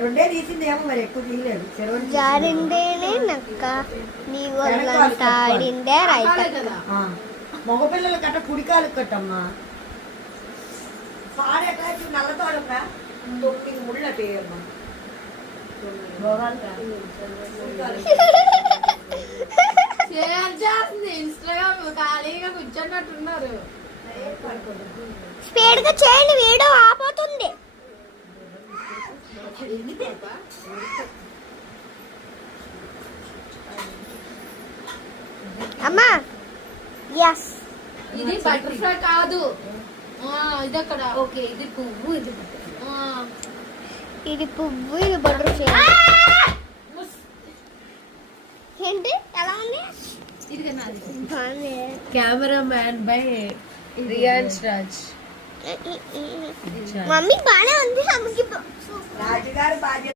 రెండే తీసింది ఏమో మరి ఎక్కువ తీయలేదు. జారిందేనే నక్క నీ ఒళ్ళంతా ఆడిందే రైతక్క. మగపిల్లలు కట్ట కుడికాలు కట్టమ్మా. సారీ అట్లా నల్లతోడమ్మా 9 ముళ్ళు అట్టేయమ్మా. ఇన్స్టాగ్రామ్ ఖాళీగా కూర్చున్నట్టున్నారు. స్పీడ్ గా చేయండి, వీడియో ఆపోతుంది. అమ్మా ఎస్ ఇది బటర్ఫ్లై కాదు, ఇది అక్కడ. ఓకే ఇది పువ్వు, ఇది పువ్వు, ఇది బటర్ఫ్లై. ఏంటి ఎలా ఉంది? ఇది బాగుంది. Camera man by Riyans Raj. Mummy బానే ఉంది, అమ్మకి